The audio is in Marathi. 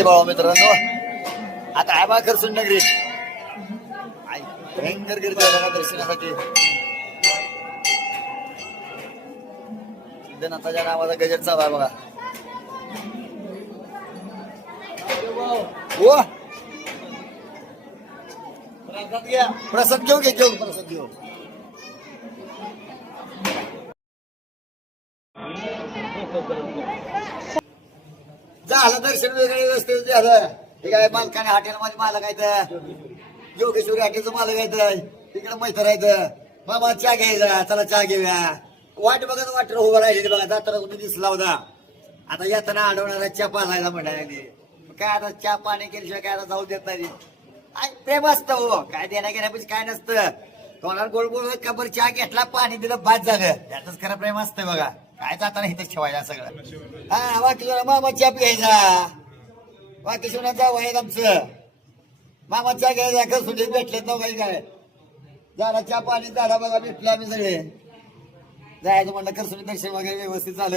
जय बाबा मित्रांनो, आता आहे बा खरसून नगरी भयंकर गर्दी आहे बघा दर्शनासाठी. सिद्धनाथाच्या नावाचा गजर चालू आहे बघा. हो प्रसाद घेऊ घे, घेऊ प्रसाद घेऊ. झालं दर्शन वेगळे व्यवस्थित झालं. हे काय मालकाने हॉटेलमध्ये मालक आहेत, योगेश्वरी हॉटेलचं मालक आहेत, तिकडे मैत्र आहेत. मामा चहा घ्यायचा, चला चहा घेऊया. वाट बघत वाटर उभं राहिली बघा. जाताना तुम्ही दिसला होता. आता येताना अडवणारा चहा पाजायला म्हणायला काय आता चहा पाणी केल्याशिवाय काय आता जाऊ देत नाही. प्रेम असतं हो, काय देण्या घेण्यापेक्षा काय नसतं. तोंडाला गोड गोड कबर चहा घेतला, पाणी दिलं, बाद झालं. त्यातच खरं प्रेम असतं बघा. काय जाताना इथंच ठेवायला सगळं. हा बाकी मामा चहा प्यायचा, बाकी सोन्याचा वय आमचं. मामा चहा घ्यायचा, खरसुंडीत भेटलेत ना काही काय. झाला चहा पाणी झाला बघा, भेटलो आम्ही सगळे. जायचं म्हणलं खरसुंडी दर्शन वगैरे व्यवस्थित झालं.